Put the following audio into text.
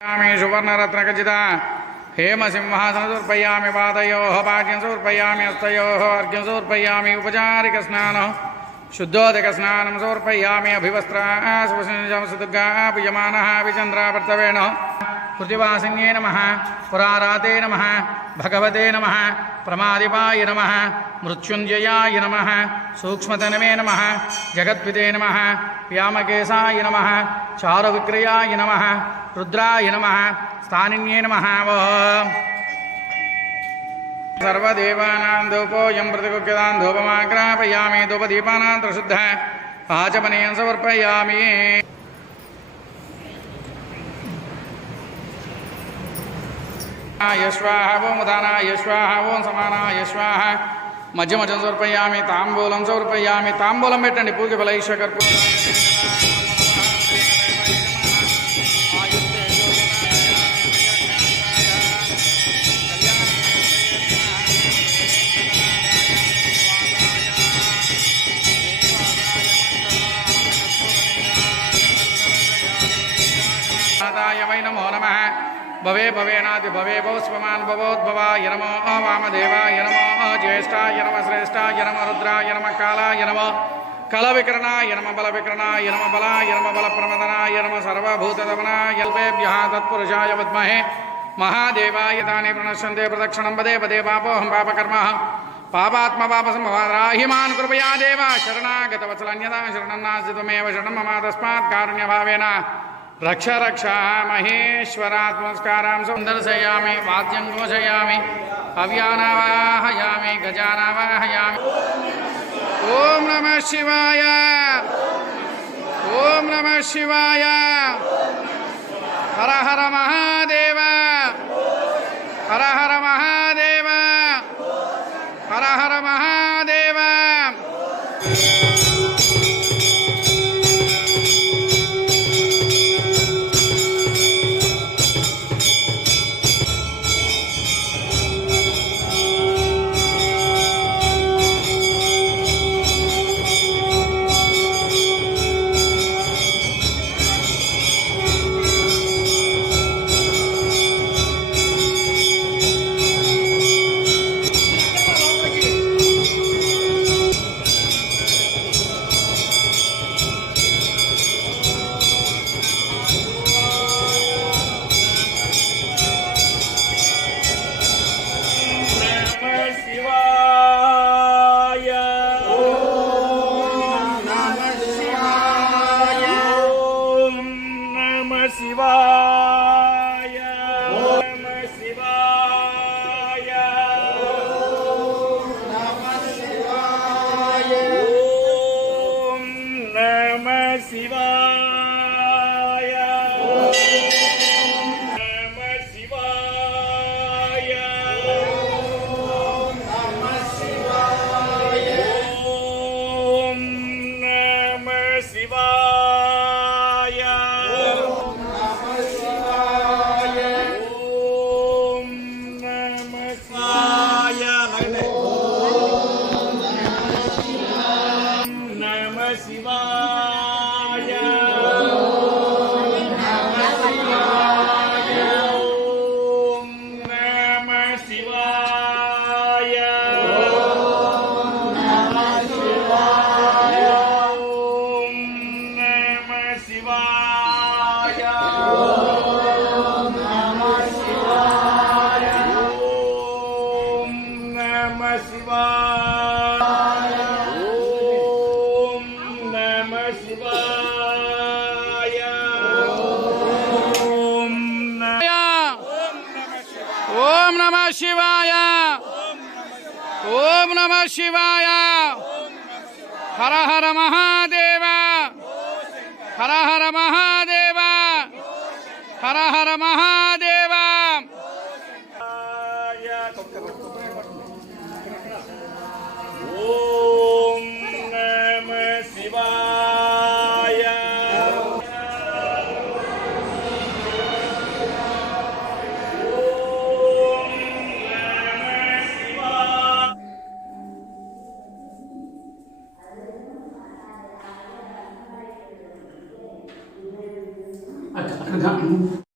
सुवर्णरत्नखचिता हेमसिंहासन समर्पयामि पादयोः पाद्यं समर्पयामि हस्तयोः अर्घ्यं समर्पयामि उपचारिकस्नानः शुद्धोदकस्नानं समर्पयामि अभिवस्त्रासुदुर्गा पूयमानः विचन्द्रावर्तवेण पृथिवासिन्ये नमः पुराराते नमः भगवते नमः प्रमादिपाय नमः मृत्युञ्जयाय नमः सूक्ष्मतनवे नमः जगत्पिते नमः व्यामकेशाय नमः चारुविक्रयाय नमः रुद्राय नमः स्थानिन्ये नमः सर्वदेवानां धूपोऽयं प्रतिगुह्यतां धूपमाग्रापयामि धूपदीपानां त्रिशुद्धः आचमनीयं समर्पयामि स्वाहा ओं उदानाय स्वाहा ओं समानाय स्वाहा मध्य मध्यं समर्पयामि ताम्बूलं समर्पयामि ताम्बूलं पेट्टंడి पूज्य बलैश्वर वै नमो नमः भवे भवेनादि भवे भवस्वमान् भवोद्भवाय नमो वामदेवाय नमो ज्येष्ठाय नमः श्रेष्ठाय नमः रुद्राय नमः कालाय नमः कलविकरणाय नमः बलविकरणाय नमः बलाय नमः बलप्रमदनाय नमः सर्वभूतदमनाय अल्पेभ्यः तत्पुरुषाय विद्महे महादेवाय तानि प्रणश्यन्ते प्रदक्षिणं पदे पदे पापोऽहं पापकर्मः पापात्मा पापसंहाराहिमान् कृपया देव शरणागतवत्सलन्यदा शरणं नास्ति त्वमेव शरणं मम तस्मात् कारुण्यभावेन रक्ष रक्ष महेश्वरात्मस्कारां सुन्दर्शयामि वाद्यं घोषयामि हव्यानावाहयामि गजानावाहयामि ओम नमः शिवाय ओम नमः शिवाय हर हर महादेव हर हर महादेव हर हर महादेव शिवाय नमः शिवाय नमः शिवाय ओम नमः शिवाय नमः शिवाय नमः शिवाय ओम नमः शिवाय शिवाय ओम नमः शिवाय नमः शिवाय ओम नमः शिवाय ओम नमः शिवाय ओम नमः शिवाय ओम नमः शिवाय ओम नमः शिवाय हर हर महादेव हर हर महादेव हर हर महादेव ओम नमः शिवाय अच्छा